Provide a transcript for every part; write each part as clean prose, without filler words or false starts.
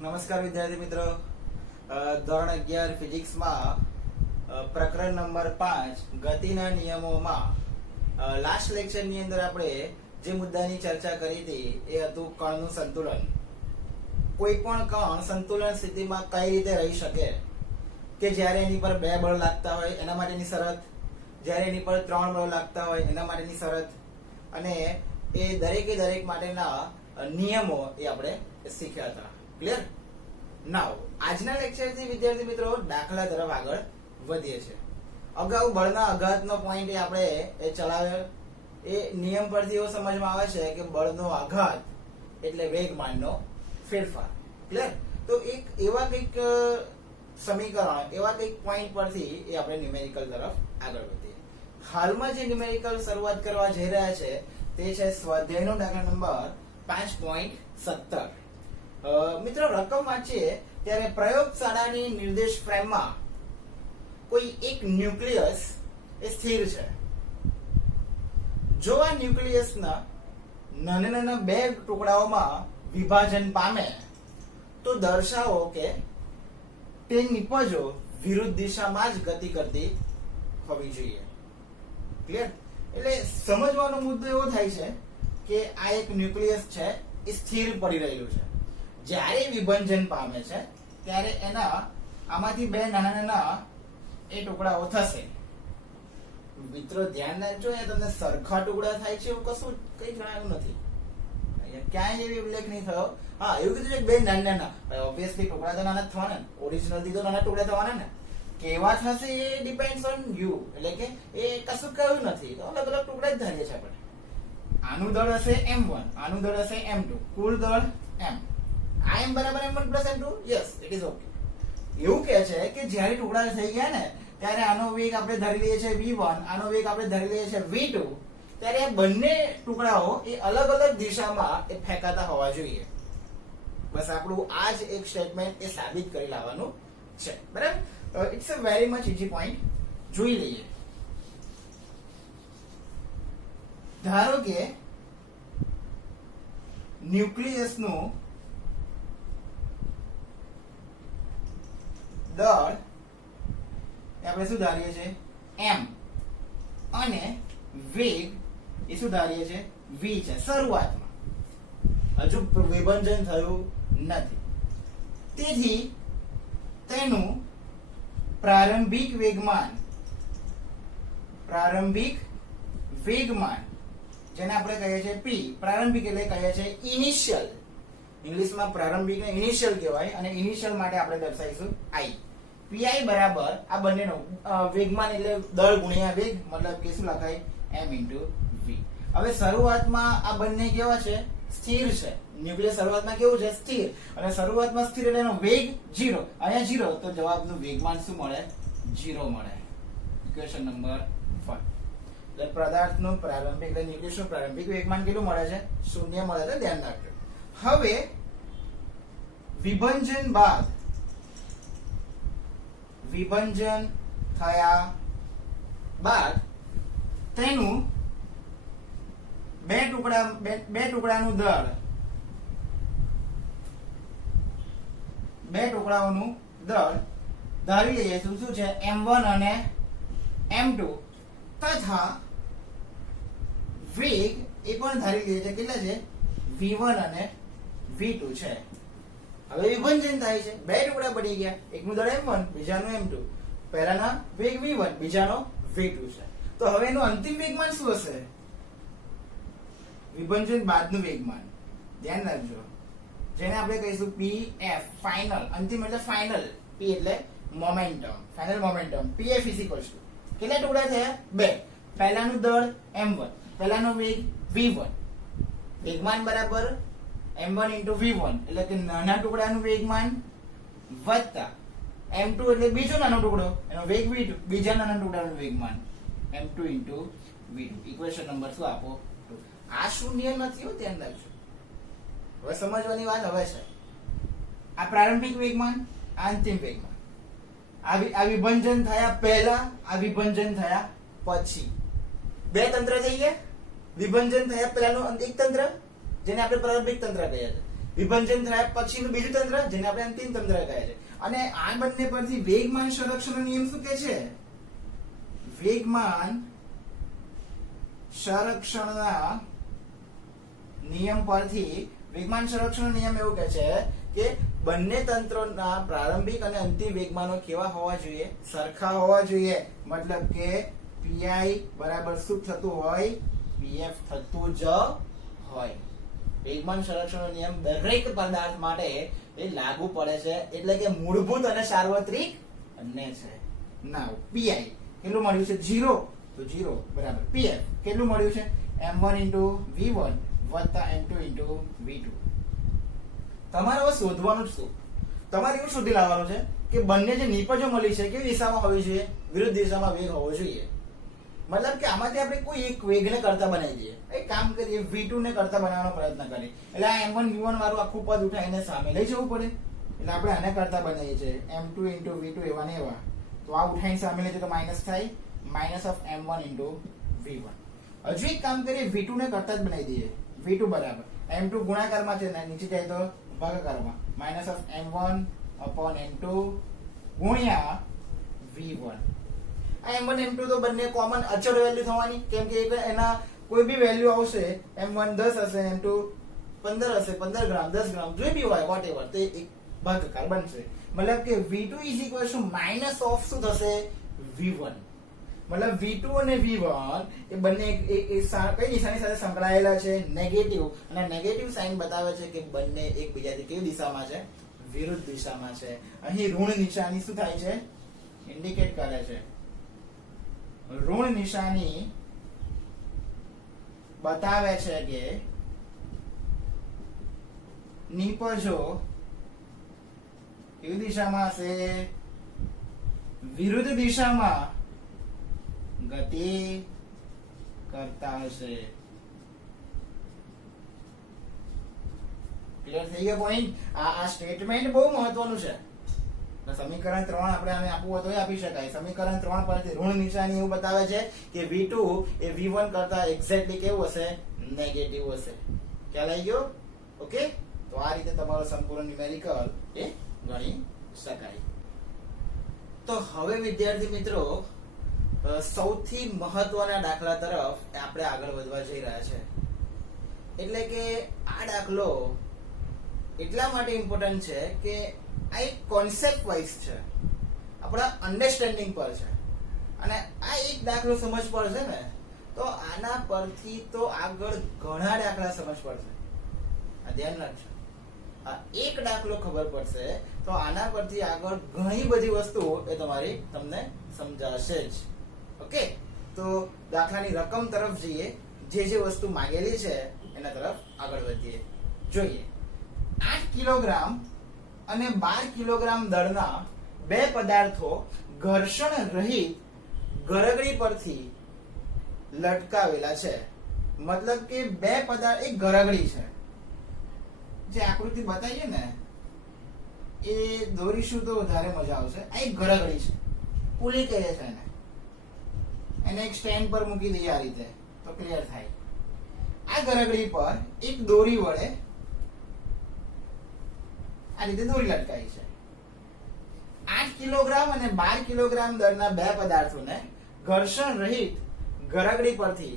નમસ્કાર વિદ્યાર્થી મિત્રો, ધોરણ 11 ફિઝિક્સમાં પ્રકરણ નંબર 5 ગતિના નિયમોમાં લાસ્ટ લેક્ચરની અંદર આપણે જે મુદ્દાની ચર્ચા કરી હતી એ હતું કણનું સંતુલન. કોઈ પણ કણ સંતુલન સ્થિતિમાં કઈ રીતે રહી શકે કે જ્યારે એની પર 2 બળ લાગતા હોય એના માટેની શરત, જ્યારે એની પર 3 બળ લાગતા હોય એના માટેની શરત, અને એ દરેક માટેના નિયમો એ આપણે શીખ્યા હતા. ક્લિયર? નાઉ આજના લેક્ચરથી વિદ્યાર્થી મિત્રો દાખલા તરફ આગળ વધીએ છીએ. અગાઉ બળના આઘાતનો પોઈન્ટ એ આપણે ચલાવ્યો. એ નિયમ પરથી એવો સમજમાં આવે છે કે બળનો આઘાત એટલે વેગમાનનો ફેરફાર. ક્લિયર? તો એક એવા કંઈક સમીકરણ, એવા કંઈક પોઈન્ટ પરથી એ આપણે ન્યુમેરિકલ તરફ આગળ વધીએ. હાલમાં જે ન્યુમેરિકલ શરૂઆત કરવા જઈ રહ્યા છે તે છે સ્વાધ્યાયનો દાખલા નંબર 5.17. મિત્રો રકમ વાંચીએ ત્યારે પ્રયોગશાળાની નિર્દેશ ફ્રેમમાં કોઈ એક ન્યુક્લિયસ એ સ્થિર છે. જો આ ન્યુક્લિયસના નાના 2 ટુકડાઓમાં વિભાજન પામે તો દર્શાવો કે તે નિપજો વિરુદ્ધ દિશામાં જ ગતિ કરતી હોવી જોઈએ. ક્લિયર? એટલે સમજવાનો મુદ્દો એવો થાય છે કે આ એક ન્યુક્લિયસ છે એ સ્થિર પડી રહેલું છે. જ્યારે વિભંજન પામે છે ત્યારે એના આમાંથી 2 નાના એ ટુકડાઓ થશે. મિત્રો ધ્યાન રાખજો, અહીંયા તમને સરખા ટુકડા થાય છે એવું કશું કઈ જણાવ્યું નથી. અહીંયા ક્યાંય એવી ઉલ્લેખ નહીં થયો. હા, એવું કીધું છે 2 નાના. ઓબ્વિયસલી ટુકડા તો નાના થવાના ને, ઓરિજિનલ થી તો નાના ટુકડા થવાના ને. કેવા થશે એ ડિપેન્ડ્સ ઓન યુ, એટલે કે એ કશું કહ્યું નથી, તો અલગ અલગ ટુકડા જ ધારીએ છીએ આપણે. આનું દળ હશે m1, આનું દળ હશે m2, કુલ દળ m. આ m બરાબર m1 + m2. Yes, it is okay. એવું કહે છે કે જ્યારે ટુકડા થઈ ગયા ને ત્યારે આનો વેગ આપણે ધરી લઈએ છીએ v1, આનો વેગ આપણે ધરી લઈએ છીએ v2, ત્યારે આ બંને ટુકડાઓ એ અલગ અલગ દિશામાં એ ફેંકાતા હોવા જોઈએ. બસ આપણું આ જ એક સ્ટેટમેન્ટ એ સાબિત કરી લાવવાનું છે. બરાબર? It's a very much easy point. જોઈ લઈએ. ધારો કે ન્યુક્લિયસનું દળ આપણે શું ધારીએ છીએ m, અને વેગ એ શું ધારીએ છીએ v છે શરૂઆતમાં. હજુ વિભંજન થયું નથી. તેથી તેનું પ્રારંભિક વેગમાન જેને આપણે કહીએ છીએ p, પ્રારંભિક એટલે કહીએ છીએ ઇનિશિયલ. ઇંગ્લિશમાં પ્રારંભિક ને ઇનિશિયલ કહેવાય, અને ઇનિશિયલ માટે આપણે દર્શાવીશું i. pi બરાબર આ બંનેનો વેગમાન એટલે દળ ગુણ્યા વેગ, મતલબ કે શું લખાય m * v. હવે શરૂઆતમાં આ બંને કેવા છે? સ્થિર છે. ન્યુક્લિયસ શરૂઆતમાં કેવું છે? સ્થિર. અને શરૂઆતમાં સ્થિર એટલે એનો વેગ 0. અહીંયા 0, તો જવાબનું વેગમાન શું મળે? 0 મળે. Equation number 1. એટલે પદાર્થનું પ્રારંભિક એટલે ન્યુક્લિયસનું પ્રારંભિક વેગમાન કેટલું મળે છે? 0 મળે છે. ધ્યાન રાખજો. હવે વિભંજન થયા બાદ તેનું 2 ટુકડાનું દળ, 2 ટુકડાઓનું દળ ધારી લઈએ શું છે? m1 અને m2, તથા વેગ એ પણ ધારી લઈએ છે. કેટલા છે? v1 અને v2 છે. હવે વિભંજન થાય છે, 2 ટુકડા પડી ગયા. એકનું દળ m1, બીજાનું m2. પહેલાના વેગ v1, બીજાનો v2 છે. તો હવે એનું અંતિમ વેગમાન શું હશે? વિભંજન બાદનું વેગમાન. ધ્યાન રાખજો, જેને આપણે કહીશું pf, ફાઇનલ. અંતિમ એટલે ફાઇનલ. p એટલે મોમેન્ટમ, ફાઇનલ મોમેન્ટમ. pf = કેટલા ટુકડા થયા? 2. પહેલાનું દળ m1, પહેલાનો વેગ v1, વેગમાન બરાબર m1 * v1, એટલે કે નાના ટુકડાનું વેગમાન વત્તા m2 એટલે બીજો નાનો ટુકડો, એનો વેગ v2, બીજા નાના ટુકડાનું વેગમાન m2 * v2. ઇક્વેશન નંબર શું આપો? 2. આ શૂન્ય નથી હો, ધ્યાન રાખજો. હવે સમજવાની વાત હવે છે. આ પ્રારંભિક વેગમાન, આ અંતિમ વેગમાન. આ વિભંજન થયા પહેલા, આ વિભંજન થયા પછી. 2 તંત્ર થઈ ગયા. વિભંજન થયા પહેલાનું એક તંત્ર, જેને આપણે પ્રારંભિક તંત્ર કહીએ છીએ. વિભાજન થયા પછીનું બીજું તંત્ર જેને આપણે અંતિમ તંત્ર કહે છે. અને આ બંને પરથી વેગમાન સંરક્ષણનો નિયમ શું કહે છે? વેગમાન સંરક્ષણના નિયમ પરથી વેગમાન સંરક્ષણનો નિયમ એવું કહે છે કે બંને તંત્રોના પ્રારંભિક અને અંતિમ વેગમાનો કેવા હોવા જોઈએ? સરખા હોવા જોઈએ. મતલબ કે પીઆઈ બરાબર શું થતું હોય? પીએફ થતું જ હોય. વેગમાન સંરક્ષણનો નિયમ દરેક પદાર્થ માટે એ લાગુ પડે છે, એટલે કે મૂળભૂત અને સાર્વત્રિક બંને છે. નાઉ પીઆઈ કેટલું મળ્યું છે? 0. તો 0 બરાબર પીએફ કેટલું મળ્યું છે? m1 v1 વત્તા m2 v2. તમારે હવે શોધવાનું જ શું? તમારે એવું શોધી લાવવાનું છે કે બંને જે નિપજો મળી છે કેવી દિશામાં હોવી જોઈએ? વિરુદ્ધ દિશામાં વેગ હોવો જોઈએ. મતલબ કે આમાંથી આપણે કોઈ એક વેગને કરતા બનાવી દઈએ. એક કામ કરીએ, v2 ને કરતા બનાવવાનો પ્રયત્ન કરીએ. એટલે આ m1 v1 વાળું આખું પદ ઉઠાઈને સામે લઈ જવું પડે. એટલે આપણે આને કરતા બનાવીએ છીએ m2 v2 એવા ને એવા. તો આ ઉઠાઈને સામે લઈ જાય તો માઈનસ થાય, માઈનસ ઓફ m1 v1. હજુ એક કામ કરીએ, v2 ને કરતા જ બનાવી દઈએ. v2 બરાબર m2 ગુણાકારમાં છે ને નીચે જાય તો ભાગાકારમાં, minus of m1 upon m2 ગુણ્યા v1. આ m1 m2 તો બંને કોમન અચળ વેલ્યુ થવાની, કેમ કે એના કોઈ બી વેલ્યુ આવશે. m1 10 હશે, m2 15 હશે, 15 ગ્રામ 10 ગ્રામ જે બી હોય વોટએવર, તે એક ભાગાકાર બનશે. મતલબ કે v2 માઇનસ ઓફ શું થશે? v1. મતલબ v2 અને v1 એ બંને કઈ નિશાની સાથે સંકળાયેલા છે? નેગેટિવ. અને નેગેટિવ સાઇન બતાવે છે કે બંને એકબીજાથી કેવી દિશામાં છે? વિરુદ્ધ દિશામાં છે. અહીં ઋણ નિશાની શું થાય છે? ઇન્ડિકેટ કરે છે. ઋણ નિશાની બતાવે છે કે નિપજો કેવી દિશામાં હશે? વિરુદ્ધ દિશામાં ગતિ કરતા હશે. ક્લિયર થઈ ગયો પોઈન્ટ? આ સ્ટેટમેન્ટ બહુ મહત્વનું છે. સમીકરણ 3 આપણે આને આપવું હોય તો આપી શકાય. સમીકરણ 3 પરથી ઋણ નિશાની એવું બતાવે છે કે v2 એ v1 કરતા એક્ઝેક્ટલી કેવું હશે? નેગેટિવ હશે. ખ્યાલ આવી ગયો? ઓકે, તો આ રીતે તમારો સંપૂર્ણ ન્યુમેરિકલ એ ગણી શકાય. તો હવે વિદ્યાર્થી મિત્રો સૌથી મહત્વના દાખલા તરફ આપણે આગળ વધવા જઈ રહ્યા છે. એટલે કે આ દાખલો એટલા માટે ઇમ્પોર્ટન્ટ છે કે આ એક કોન્સેપ્ટ વાઇઝ છે, આપણા અન્ડરસ્ટેન્ડિંગ પર છે. અને આ એક દાખલો સમજ પડશે ને તો આના પરથી તો આગળ ઘણા દાખલા સમજ પડશે. આ ધ્યાન રાખજો. આ એક દાખલો ખબર પડશે તો આના પરથી આગળ ઘણી બધી વસ્તુઓ એ તમને સમજાશે જ. ઓકે, તો દાખલાની રકમ તરફ જઈએ. જે વસ્તુ માંગેલી છે એના તરફ આગળ વધીએ. જોઈએ, 8 કિલોગ્રામ અને 12 કિલોગ્રામ દળના બે પદાર્થો ઘર્ષણ રહિત ગરગડી પરથી લટકાવેલા છે. મતલબ કે બે પદાર્થ એક ગરગડી છે. જે આકૃતિ બતાવીએ ને એ દોરીશું તો વધારે મજા આવશે. આ એક ગરગડી છે, પુલી કહે છે એને એક સ્ટેન્ડ પર મૂકી દઈએ આ રીતે તો ક્લિયર થાય. આ ગરગડી પર એક દોરી વડે આ રીતે દોરી લટકાઈ છે. 8 કિલોગ્રામ અને 12 કિલોગ્રામ દળના બે પદાર્થોને ઘર્ષણ રહિત ગરગડી પરથી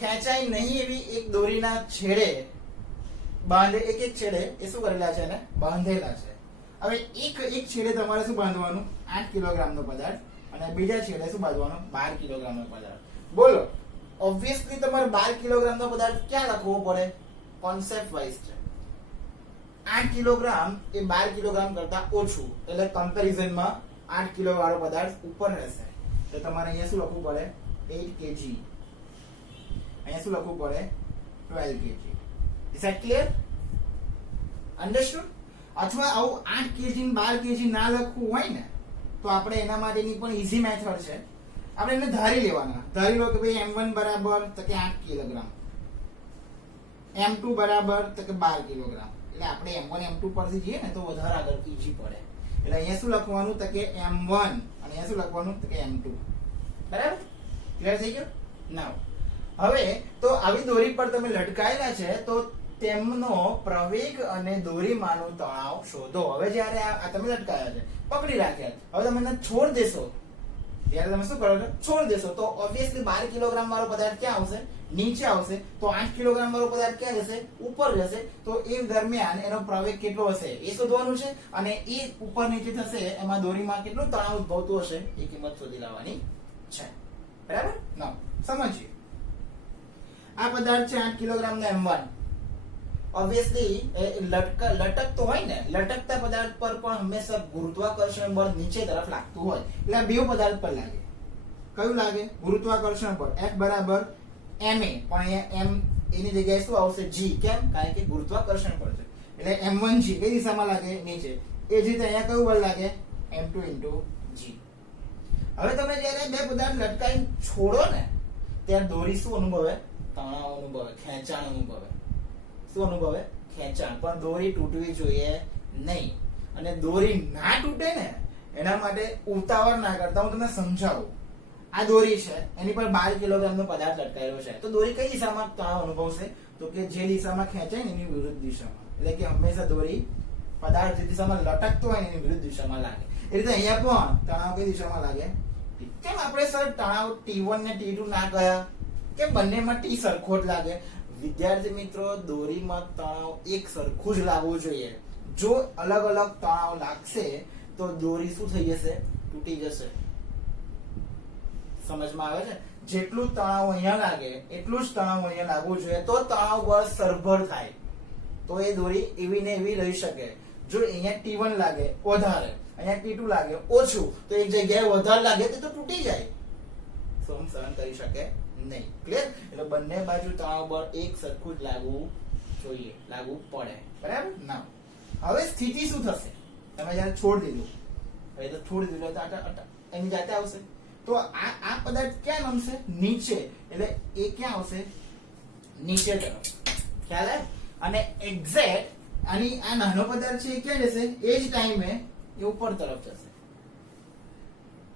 ખેંચાઈ નહીં એવી એક દોરીના છેડે એક છેડે એ શું કરેલા છે? એને બાંધેલા છે. હવે એક છેડે તમારે શું બાંધવાનું? 8 કિલોગ્રામ નો પદાર્થ, અને બીજા છેડે શું બાંધવાનું? 12 કિલોગ્રામ નો પદાર્થ. બોલો, ઓબ્વિયસલી તમારે 12 કિલોગ્રામ નો પદાર્થ ક્યાં લખવો પડે? કોન્સેપ્ટ વાઇઝ છે. 8 કિલોગ્રામ એ 12 કિલોગ્રામ કરતા ઓછું, એટલે કમ્પેરિઝનમાં 8 કિલો વાળો પદાર્થ ઉપર રહેશે. તો તમારે અહીંયા શું લખવું પડે? 8 kg. અહીંયા શું લખવું પડે? 12 kg. Is that clear? Understood? અથવા આવું 8 kg ને 12 kg ના લખવું હોય ને તો આપણે એના માટેની પણ ઈઝી મેથડ છે. આપણે એને ધારી લેવાના. ધારી લો કે ભાઈ m1 બરાબર તો કે 8 કિલોગ્રામ, m2 બરાબર તો કે 12 કિલોગ્રામ. એટલે આપણે m1 m2 પરથી જઈએ ને તો વધારે આગળ ઈઝી પડે. એટલે અહીંયા શું લખવાનું? તો કે m1 અને અહીંયા શું લખવાનું? તો કે m2. બરાબર? ક્લિયર થઈ ગયો? નાઉ હવે તો આવી દોરી પર તમે લટકાયેલા છે તો તેમનો પ્રવેગ અને દોરીમાંનું તણાવ શોધો. હવે જ્યારે આ તમે લટકાયા છે, પકડી રાખ્યા, હવે તમે એને છોડ દેશો, ત્યારે તમે શું કરો છો? છોડ દેશો તો ઓબ્વિયસલી 12 કિલોગ્રામ વાળો પદાર્થ ક્યાં આવશે? નીચે આવશે. તો 8 કિલોગ્રામ વાળો પદાર્થ ક્યાં જશે? ઉપર જશે. તો એ દરમિયાન એનો પ્રવેગ કેટલો હશે એ શોધવાનું છે, અને એ ઉપર નીચે થશે એમાં દોરીમાં કેટલું તણાવ ઉદ્ભવતું હશે એ કિંમત શોધી લાવવાની છે. બરાબર? ના સમજીએ. આ પદાર્થ છે 8 કિલોગ્રામ નો M1. ઓબ્વિયસલી લટકતો હોય ને, લટકતા પદાર્થ પર પણ હંમેશા ગુરુત્વાકર્ષણ બળ નીચે તરફ લાગતું હોય. એટલે આ બે પદાર્થ પર લાગે. કયું લાગે? ગુરુત્વાકર્ષણ બળ F બરાબર ma, પણ અહીંયા m એની જગ્યાએ શું આવશે? g. કેમ? કારણ કે ગુરુત્વાકર્ષણ બળ છે. એટલે m1g કઈ દિશામાં લાગે? નીચે. એ જ રીતે અહીંયા કયું બળ લાગે? m2 g. હવે તમે જ્યારે બે પદાર્થ લટકાઈને છોડો ને, ત્યારે દોરી શું અનુભવે? તણાવ અનુભવે, ખેંચાણ અનુભવે. શું અનુભવે? ખેંચાણ. પણ દોરી તૂટવી જોઈએ નહીં. અને દોરી ના તૂટે ને એના માટે ઉતાવળ ના કરતા હું તમને સમજાવું. આ દોરી છે, એની પર 12 કિલોગ્રામ નો પદાર્થ લટકાયેલો છે. તો દોરી કઈ દિશામાં તણાવ અનુભવશે? તો કે જે દિશામાં ખેંચાય ને એની વિરુદ્ધ દિશામાં. એટલે કે હંમેશા દોરી પદાર્થ જે દિશામાં લટકતો હોય એની વિરુદ્ધ દિશામાં લાગે. એ રીતે અહીંયા પણ તણાવ કઈ દિશામાં લાગે? કેમ આપણે સર તણાવ T1 ને T2 ના ગયા? કે બંનેમાં T સરખો જ લાગે? વિદ્યાર્થી મિત્રો, દોરીમાં તણાવ એક સરખું જ લાગવું જોઈએ. જો અલગ અલગ તણાવ લાગશે તો દોરી શું થઈ જશે? તૂટી જશે. સમજમાં આવે છે? જેટલું તણાવ અહીંયા લાગે એટલું જ તણાવ અહીંયા લાગવું જોઈએ, તો તણાવ બળ સરભર થાય, તો એ દોરી એવી ને એવી રહી શકે. જો અહીંયા T1 લાગે વધારે, અહીંયા T2 લાગે ઓછું, તો એક જગ્યાએ વધારે લાગે તો તૂટી જાય, સહન કરી શકે નહીં. ક્લિયર? એટલે બંને બાજુ તણાવ બળ એક સરખું જ લાગવું જોઈએ, લાગવું પડે. બરાબર? ના હવે સ્થિતિ શું થશે? તમે જ્યારે છોડ દીધું, હવે તો છોડ દીધું તો એની જાતે આવશે. તો આ પદાર્થ ક્યાં નમશે? નીચે. એટલે એ ક્યાં આવશે? નીચે તરફ. ખ્યાલ આવે? અને એક્ઝેક્ટ આની આ નાનો પદાર્થ છે એ ક્યાં જશે? એ જ ટાઈમે એ ઉપર તરફ જશે.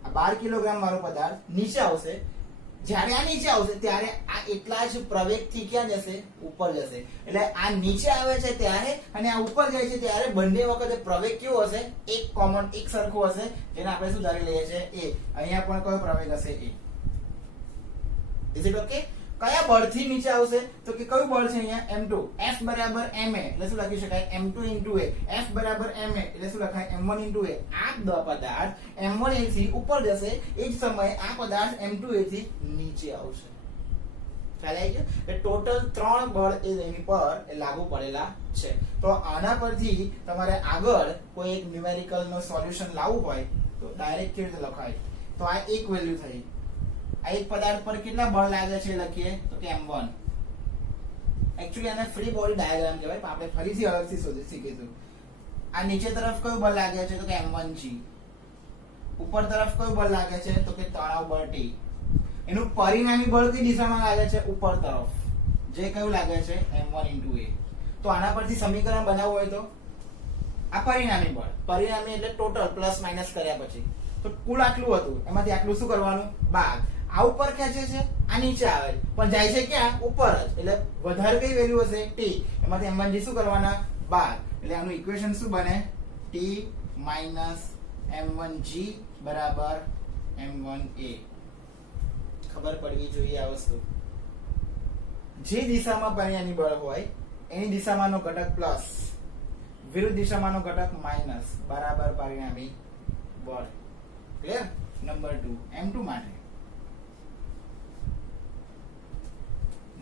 આ 12 કિલોગ્રામ વાળો પદાર્થ નીચે આવશે. જ્યારે આ નીચે આવશે ત્યારે આ એટલા જ પ્રવેગથી ક્યાં જશે? ઉપર જશે. એટલે આ નીચે આવે છે ત્યારે અને આ ઉપર જાય છે ત્યારે બંને વખતે પ્રવેગ કેવો હશે? એક કોમન, એક સરખો હશે, જેને આપણે શું ધારી લઈએ છીએ? એ. અહીંયા પણ કયો પ્રવેગ હશે? એ. Is it okay? કયા બળથી નીચે આવશે? તો કે કયું બળ છે અહીંયા? M2. F બરાબર ma એટલે શું લખી શકાય? M2 a. F બરાબર ma એટલે શું લખાય? M1 a. આ પદાર્થ M1a થી ઉપર જશે, એ જ સમયે આ પદાર્થ M2a થી નીચે આવશે. ખ્યાલ આવી ગયો? એટલે ટોટલ 3 બળ એની પર લાગુ પડેલા છે. તો આના પરથી તમારે આગળ કોઈ એક ન્યુમેરિકલ નો સોલ્યુશન લાવવું હોય તો ડાયરેક્ટ કેવી રીતે લખાય? તો આ એક વેલ્યુ થઈ. આ એક પદાર્થ પર કેટલા બળ લાગે છે લખીએ તો કે M1. એક્ચ્યુઅલી આને ફ્રી બોડી ડાયાગ્રામ કહેવાય, પણ આપણે ફરીથી અલગથી શીખીશું. આ નીચે તરફ કયું બળ લાગે છે? તો કે M1g. ઉપર તરફ કયું બળ લાગે છે? તો કે તણાવ બળ T. એનું પરિણામી બળ કઈ દિશામાં લાગે છે? ઉપર તરફ. જે કયું લાગે છે? M1 a. તો આના પરથી સમીકરણ બનાવવું હોય તો આ પરિણામી બળ, પરિણામી એટલે ટોટલ પ્લસ માઇનસ કર્યા પછી, તો કુલ આટલું હતું, એમાંથી આટલું શું કરવાનું? બાદ. આ ઉપર ખેંચે છે, આ નીચે આવે પણ જાય છે ક્યાં? ઉપર જ. એટલે વધારે કઈ વેલ્યુ હશે? T. એમાંથી M1g શું કરવાના? બાદ. એટલે આનું ઇક્વેશન શું બને? T M1g બરાબર M1a. ખબર પડવી જોઈએ આ વસ્તુ. જે દિશામાં પરિણામી બળ હોય એની દિશામાંનો ઘટક પ્લસ, વિરુદ્ધ દિશામાંનો ઘટક માઇનસ બરાબર પરિણામી બળ. ક્લિયર? નંબર 2 M2 માટે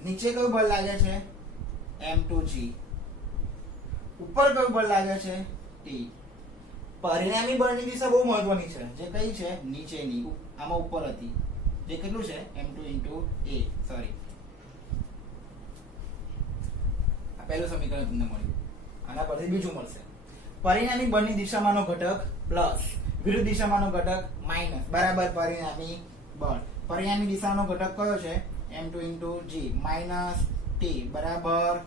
નીચે કયું બળ લાગે છે? M2g. ઉપર કયું બળ લાગે છે? T. પરિણામી બળની દિશા બહુ મહત્વની છે. જે કઈ છે? નીચેની. આમાં ઉપર હતી. જે કેટલું છે? M2 a. સોરી, આ પહેલું સમીકરણ તમને મળ્યું. આના પરથી બીજું મળશે. પરિણામી બળની દિશામાંનો ઘટક પ્લસ, વિરુદ્ધ દિશામાંનો ઘટક માઇનસ બરાબર પરિણામી બળ. પરિણામી દિશાનો ઘટક કયો છે? M2 g માઇનસ T બરાબર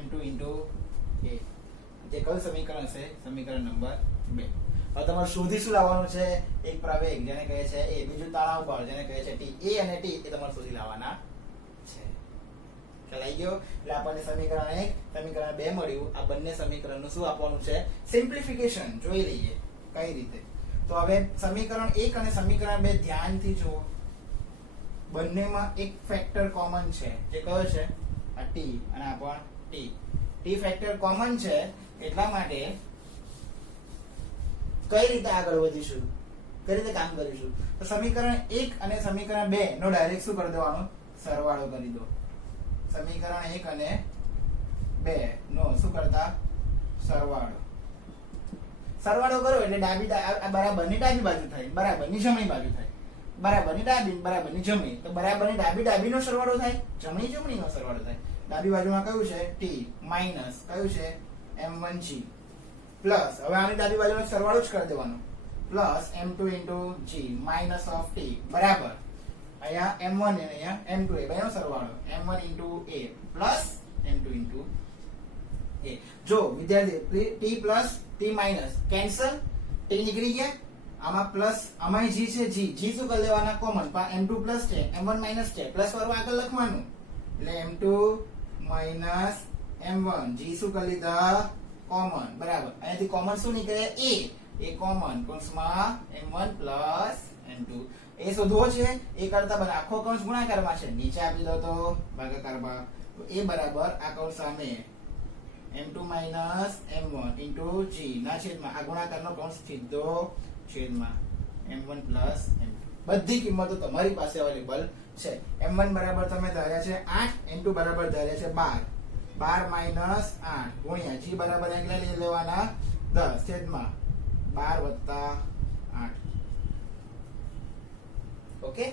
M2 a. જે કયું સમીકરણ છે? સમીકરણ નંબર 2. હવે તમારે શોધી શું લાવવાનું છે? એક પ્રવેગ જેને કહે છે A, બીજું તણાવ બળ જેને કહે છે T. A અને T એ તમારે શોધી લાવવાના છે. ખ્યાલ આવી ગયો? એટલે આપણને સમીકરણ 1 સમીકરણ 2 મળ્યું. આ બંને સમીકરણનું શું આપવાનું છે? સિમ્પ્લિફિકેશન. જોઈ લઈએ કઈ રીતે. તો હવે સમીકરણ 1 અને સમીકરણ 2 ધ્યાનથી જુઓ. બંનેમાં એક ફેક્ટર કોમન છે. જે કયો છે? આ t અને આ પણ t. t ફેક્ટર કોમન છે એટલા માટે કઈ રીતે આગળ વધીશું? કઈ રીતે કામ કરીશું? તો સમીકરણ 1 અને સમીકરણ 2 નો ડાયરેક્ટ શું કરી દેવાનો? સરવાળો કરી દો. સમીકરણ 1 અને 2 નો શું કરતા? સરવાળો. સરવાળો કરો એટલે બરાબરની ડાબી બાજુ થાય, બરાબરની જમણી બાજુ થાય. બરાબરની ડાબી, બરાબરની જમણી. તો બરાબરની ડાબીનો સરવાળો થાય, જમણીનો સરવાળો થાય. ડાબી બાજુમાં કયું છે? t માઈનસ કયું છે? m1g પ્લસ, હવે આની ડાબી બાજુનો સરવાળો જ કરી દેવાનો, plus m2 into g minus of t બરાબર અહીંયા m1 અને અહીંયા m2 એ બેનો સરવાળો m1 into a plus m2 into a. જો વિદ્યાર્થી t plus t minus cancel, t નીકળી ગયા. આમાં પ્લસ, આમાં g છે, g શું કરી લેવાના? કોમન. પણ m2 પ્લસ છે, m1 માઇનસ છે, પ્લસ વાળું આગળ લખવાનું એટલે m2 માઇનસ m1 g શું કરી લીધા? કોમન. બરાબર. અહીંયાથી કોમન શું નીકળે? a કોમન કૌંસમાં m1 પ્લસ m2. એ શોધવો છે. એ કરતા બરાબર આખો કૌંસ ગુણાકારમાં છે, નીચે આપી દો તો ભાગાકારમાં. તો એ બરાબર આ કૌંસ સામે m2 minus m1 into g ના છેદમાં આ ગુણાકારનો કૌંસ સીધો છેદમાં m1 પ્લસ m2. બધી કિંમતો તમારી પાસે અવેલેબલ છે. m1 બરાબર તમે ધાર્યા છે 8, m2 બરાબર ધાર્યા છે 12. 12 માઇનસ 8 ગુણ્યા g બરાબર એકલા લઈ લેવાના 10 છેદમાં 12 વત્તા 8. ઓકે?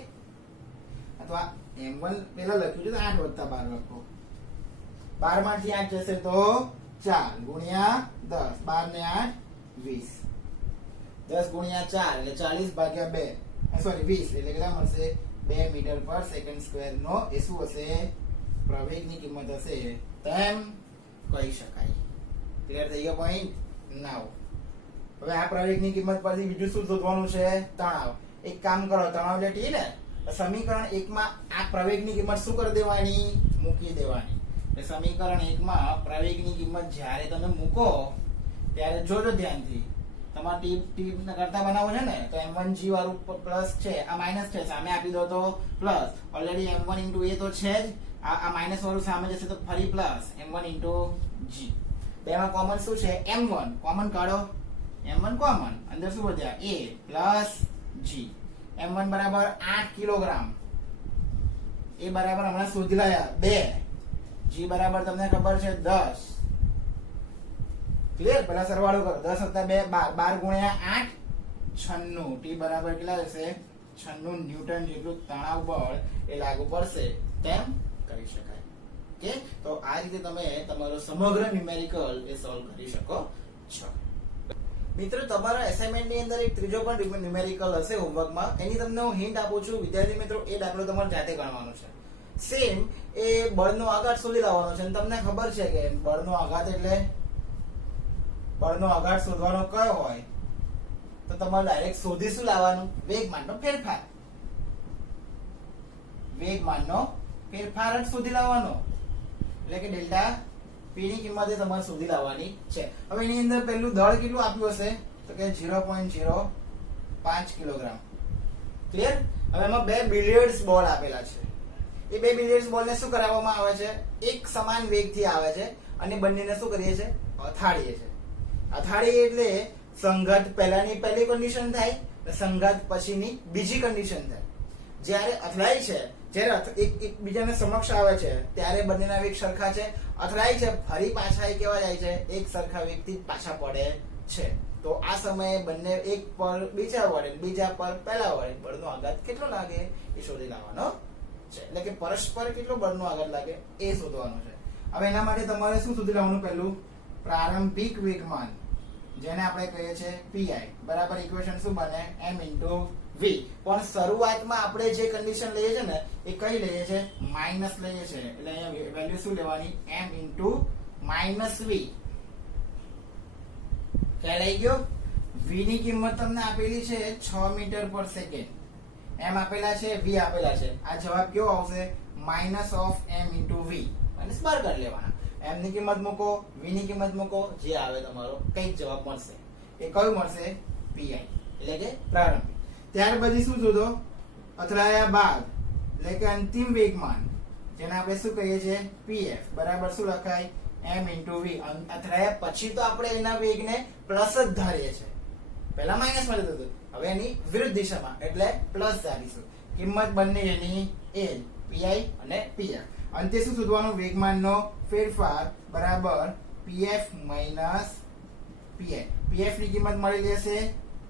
અથવા m1 પેલા લખ્યું છે તો 8 વત્તા 12 લખો. 12 માંથી 8 જશે તો 4 ગુણ્યા 10. 12 ને 8 20. 10 ગુણ્યા 4 એટલે 40 ભાગ્યા 2 સોરી 20 એટલે કેટલા મળશે? 2 મીટર પર સેકન્ડ સ્ક્વેર નો એ શું હશે? પ્રવેગની કિંમત હશે તેમ કહી શકાય. ક્લિયર થઈ ગયો પોઈન્ટ? નાવ હવે આ પ્રવેગની કિંમત પરથી બીજું શું શોધવાનું છે? તણાવ. એક કામ કરો, તણાવ એટલે t ને, સમીકરણ 1 માં આ પ્રવેગની કિંમત શું કરી દેવાની? મૂકી દેવાની. એટલે સમીકરણ 1 માં પ્રવેગની કિંમત જ્યારે તમે મૂકો ત્યારે જોજો ધ્યાનથી. તમારે t કરતા બનાવો છે ને, તો m1g વાળું પ્લસ છે, આ માઇનસ છે, સામે આપી દો તો plus. Already m1 into a તો છે જ, આ માઇનસ વાળું સામે જશે તો ફરી પ્લસ m1 into g. બેમાં કોમન શું છે? m1 કોમન કાઢો, m1 કોમન, અંદર શું વધ્યા? a plus g. m1 બરાબર 8 કિલોગ્રામ, a બરાબર હમણાં શોધી લાયા 2, g બરાબર તમને ખબર છે 10. ક્લિયર? પહેલા સરવાળો કરો. 10 વત્તા 2 12 ગુણ્યા 8 96. t બરાબર કેટલા હશે? 96 ન્યૂટન જેટલું તણાવ બળ એ લાગુ પડશે તેમ કરી શકાય. ઓકે? તો આ રીતે તમે તમારો સમગ્ર ન્યુમેરિકલ એ સોલ્વ કરી શકો છો. મિત્રો તમારા એસાઇનમેન્ટ ની અંદર એક ત્રીજો પણ ન્યુમેરિકલ હશે હોમવર્કમાં. એની તમને હું હિન્ટ આપું છું વિદ્યાર્થી મિત્રો. એ દાખલો તમારે જાતે ગણવાનો છે. સેમ એ બળનો આઘાત શોધી લાવવાનો છે. અને તમને ખબર છે કે બળનો આઘાત એટલે બળનો આઘાત શોધવાનો કયો હોય? તો તમારે ડાયરેક્ટ શોધી શું લાવવાનું? વેગમાનનો ફેરફાર. વેગમાનનો ફેરફાર જ શોધી લાવવાનો. એટલે કે ડેલ્ટા p ની કિંમત એ તમારે શોધી લાવવાની છે. હવે એની અંદર પહેલું દળ કેટલું આપ્યું હશે? તો કે 0.05 કિલોગ્રામ. ક્લિયર? હવે એમાં 2 બિલિયર્ડ્સ બોલ આપેલા છે. એ 2 બિલિયર્ડ્સ બોલને શું કરાવવામાં આવે છે? એક સમાન વેગથી આવે છે અને બંનેને શું કરીએ છે? અથાડીએ છે. અથાડીએ એટલે સંઘાત પહેલાની પહેલી કન્ડિશન થાય, સંઘાત પછીની બીજી કન્ડિશન થાય. જ્યારે અથડાય છે, જ્યારે એકબીજાને સમક્ષ આવે છે ત્યારે બંનેના વેગ સરખા છે. અથડાય છે ફરી પાછા એ કેવા જાય છે? એક સરખા વેગથી પાછા પડે છે. તો આ સમયે બંને એક પર બીજા વડે, બીજા પર પહેલા વડે બળનો આઘાત કેટલો લાગે એ શોધી લાવવાનો છે. એટલે કે પરસ્પર કેટલો બળનો આઘાત લાગે એ શોધવાનો છે. હવે એના માટે તમારે શું શોધી લાવવાનું? પહેલું પ્રારંભિક વેગમાન, જેને આપણે કહીએ છીએ pi બરાબર ઇક્વેશન શું બને? m into v. પણ શરૂઆતમાં આપણે જે કન્ડિશન લઈએ છે ને એ કઈ લઈએ છે? માઈનસ લઈએ છે. એટલે અહીંયા વેલ્યુ શું લેવાની? m into minus v. ખ્યાલ આવી ગયો? v ની કિંમત તમને આપેલી છે 6 મીટર પર સેકન્ડ. m આપેલા છે, v આપેલા છે. આ જવાબ કેવો આવશે? Minus of m into v. અને બાર કાઢી લેવાના. m ની કિંમત મૂકો, v ની કિંમત મૂકો, જે આવે તમારો કંઈક જવાબ મળશે. એ કયું મળશે? pi, એટલે કે પ્રારંભિક. ત્યાર પછી શું શોધો? અથડાયા બાદ એટલે કે અંતિમ વેગમાન, જેને આપણે શું કહીએ છીએ? pf બરાબર શું લખાય? m * v. અથડાયા પછી તો આપણે એના વેગને પ્લસ જ ધારીએ છીએ. પહેલા માઈનસ માં લીધું હતું, હવે એની વિરુદ્ધ દિશામાં એટલે પ્લસ ધારીશું. કિંમત બંને એની એ pi અને pf. અંતે શું શોધવાનું? વેગમાનનો ફેરફાર બરાબર pf માઈનસ pi. pf ની કિંમત મળેલી હશે,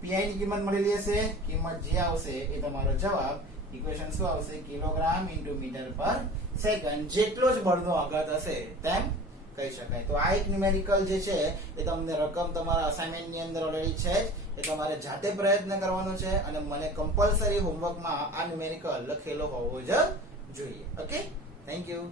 pi ની કિંમત મળેલી હશે. કિંમત જે આવશે એ તમારો જવાબ. ઇક્વેશન શું આવશે? કિલોગ્રામ * મીટર પર સેકન્ડ. જેટલો જ બળનો આઘાત હશે તેમ કહી શકાય. તો આ એક ન્યુમેરિકલ જે છે એ તમને રકમ તમારા અસાઇનમેન્ટ ની અંદર ઓલરેડી છે જ, એ તમારે જાતે પ્રયત્ન કરવાનો છે અને મને કમ્પલસરી હોમવર્કમાં આ ન્યુમેરિકલ લખેલો હોવો જ જોઈએ. Okay, thank you.